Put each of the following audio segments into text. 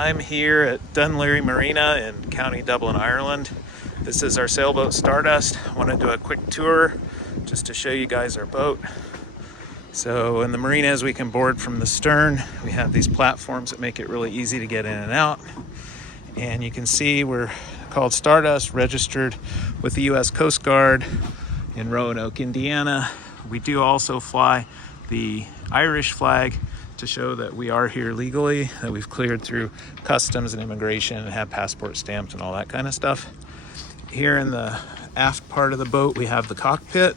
I'm here at Dunleary Marina in County Dublin, Ireland. This is our sailboat Stardust. I want to do a quick tour just to show you guys our boat. So in the marinas we can board from the stern. We have these platforms that make it really easy to get in and out. And you can see we're called Stardust, registered with the U.S. Coast Guard in Roanoke, Indiana. We do also fly the Irish flag to show that we are here legally, that we've cleared through customs and immigration and have passport stamps and all that kind of stuff. Here in the aft part of the boat we have the cockpit,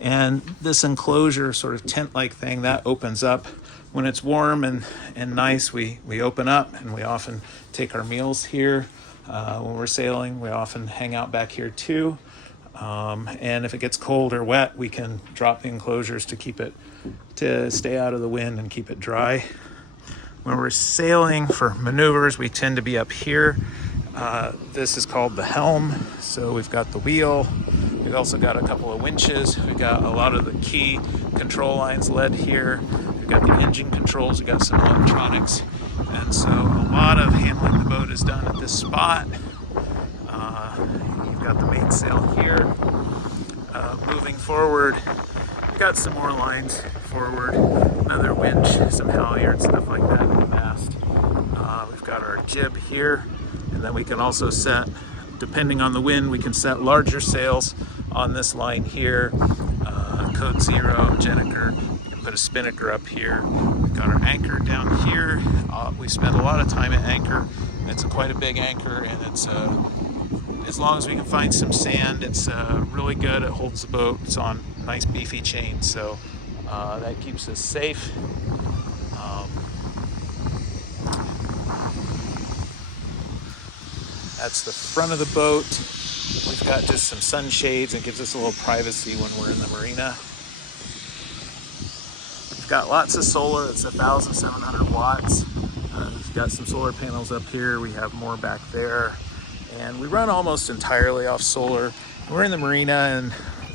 and this enclosure sort of tent-like thing that opens up. When it's warm and nice, we open up, and we often take our meals here. When we're sailing, we often hang out back here too. And if it gets cold or wet, we can drop the enclosures to stay out of the wind and keep it dry. When we're sailing for maneuvers, we tend to be up here. This is called the helm. So we've got the wheel. We've also got a couple of winches. We've got a lot of the key control lines led here. We've got the engine controls. We've got some electronics. And so a lot of handling the boat is done at this spot. You've got the mainsail here. Moving forward, we've got some more lines forward, another winch, some halyard, stuff like that in the mast. We've got our jib here, and then we can also set, depending on the wind, we can set larger sails on this line here. Code 0, Jenniker. You can put a spinnaker up here. We've got our anchor down here. We spend a lot of time at anchor. It's quite a big anchor, and it's as long as we can find some sand, it's really good. It holds the boat. It's on nice beefy chain, so that keeps us safe. That's the front of the boat. We've got just some sunshades and gives us a little privacy when we're in the marina. We've got lots of solar. It's 1,700 watts. We've got some solar panels up here. We have more back there. And we run almost entirely off solar. We're in the marina, and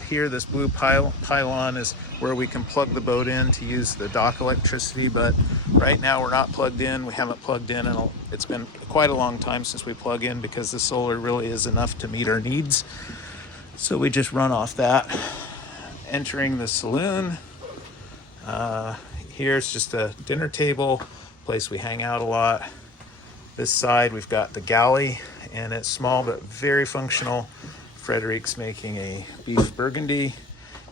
here this blue pylon is where we can plug the boat in to use the dock electricity, but right now we're not plugged in. We haven't plugged in, and it's been quite a long time since we plug in because the solar really is enough to meet our needs. So we just run off that. Entering the saloon. Here's just a dinner table, place we hang out a lot. This side we've got the galley, and it's small but very functional. Frederick's making a beef burgundy,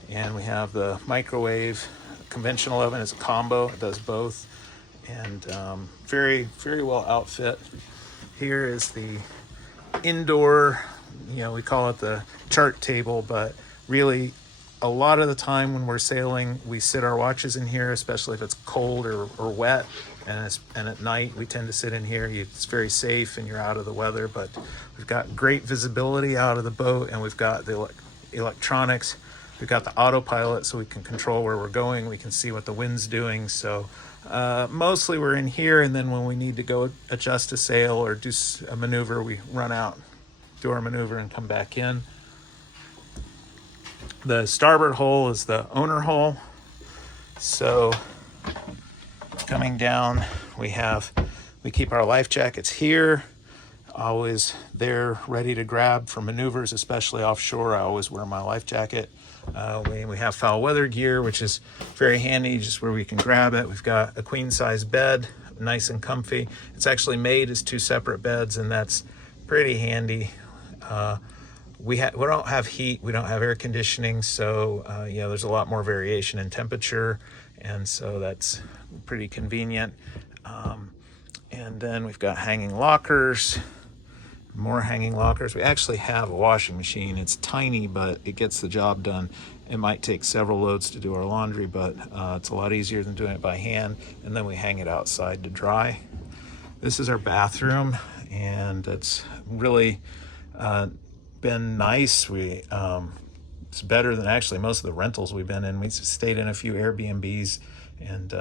and we have the microwave. Conventional oven is a combo, it does both, and very, very well outfit. Here is the indoor, we call it the chart table, but really a lot of the time when we're sailing, we sit our watches in here, especially if it's cold or wet. And at night we tend to sit in here. It's very safe and you're out of the weather, but we've got great visibility out of the boat, and we've got the electronics. We've got the autopilot, so we can control where we're going. We can see what the wind's doing. So mostly we're in here, and then when we need to go adjust a sail or do a maneuver, we run out, do our maneuver, and come back in. The starboard hole is the owner hole. So coming down, we keep our life jackets here, always there ready to grab for maneuvers, especially offshore. I always wear my life jacket. We have foul weather gear, which is very handy, just where we can grab it. We've got a queen size bed, nice and comfy. It's actually made as 2 separate beds, and that's pretty handy. We don't have heat, we don't have air conditioning, so there's a lot more variation in temperature, and so that's pretty convenient. And then we've got hanging lockers, more hanging lockers. We actually have a washing machine. It's tiny, but it gets the job done. It might take several loads to do our laundry, but it's a lot easier than doing it by hand. And then we hang it outside to dry. This is our bathroom, and it's really been nice. It's better than actually most of the rentals we've been in. We've stayed in a few Airbnbs, and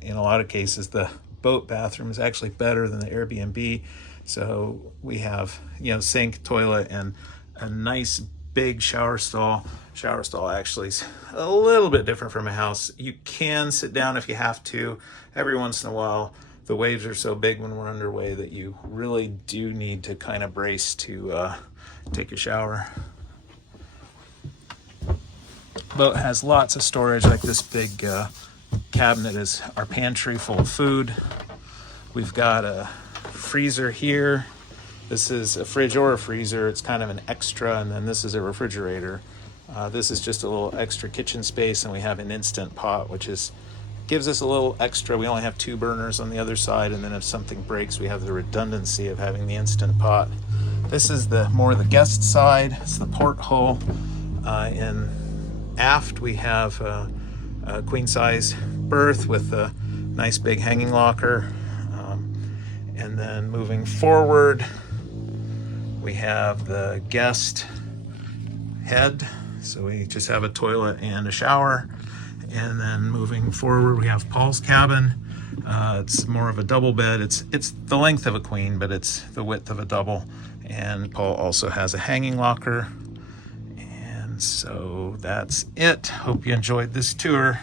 in a lot of cases the boat bathroom is actually better than the Airbnb. So we have sink, toilet, and a nice big shower stall. Shower stall actually is a little bit different from a house. You can sit down if you have to every once in a while, the waves are so big when we're underway that you really do need to kind of brace to take a shower. Boat has lots of storage, like this big cabinet is our pantry full of food. We've got a freezer here. This is a fridge or a freezer. It's kind of an extra, and then this is a refrigerator. This is just a little extra kitchen space, and we have an instant pot, which gives us a little extra. We only have 2 burners on the other side, and then if something breaks, we have the redundancy of having the instant pot. This is more the guest side. It's the porthole. In aft, we have a queen size berth with a nice big hanging locker. And then moving forward, we have the guest head. So we just have a toilet and a shower. And then moving forward, we have Paul's cabin. It's more of a double bed. It's the length of a queen, but it's the width of a double. And Paul also has a hanging locker. And so that's it. Hope you enjoyed this tour.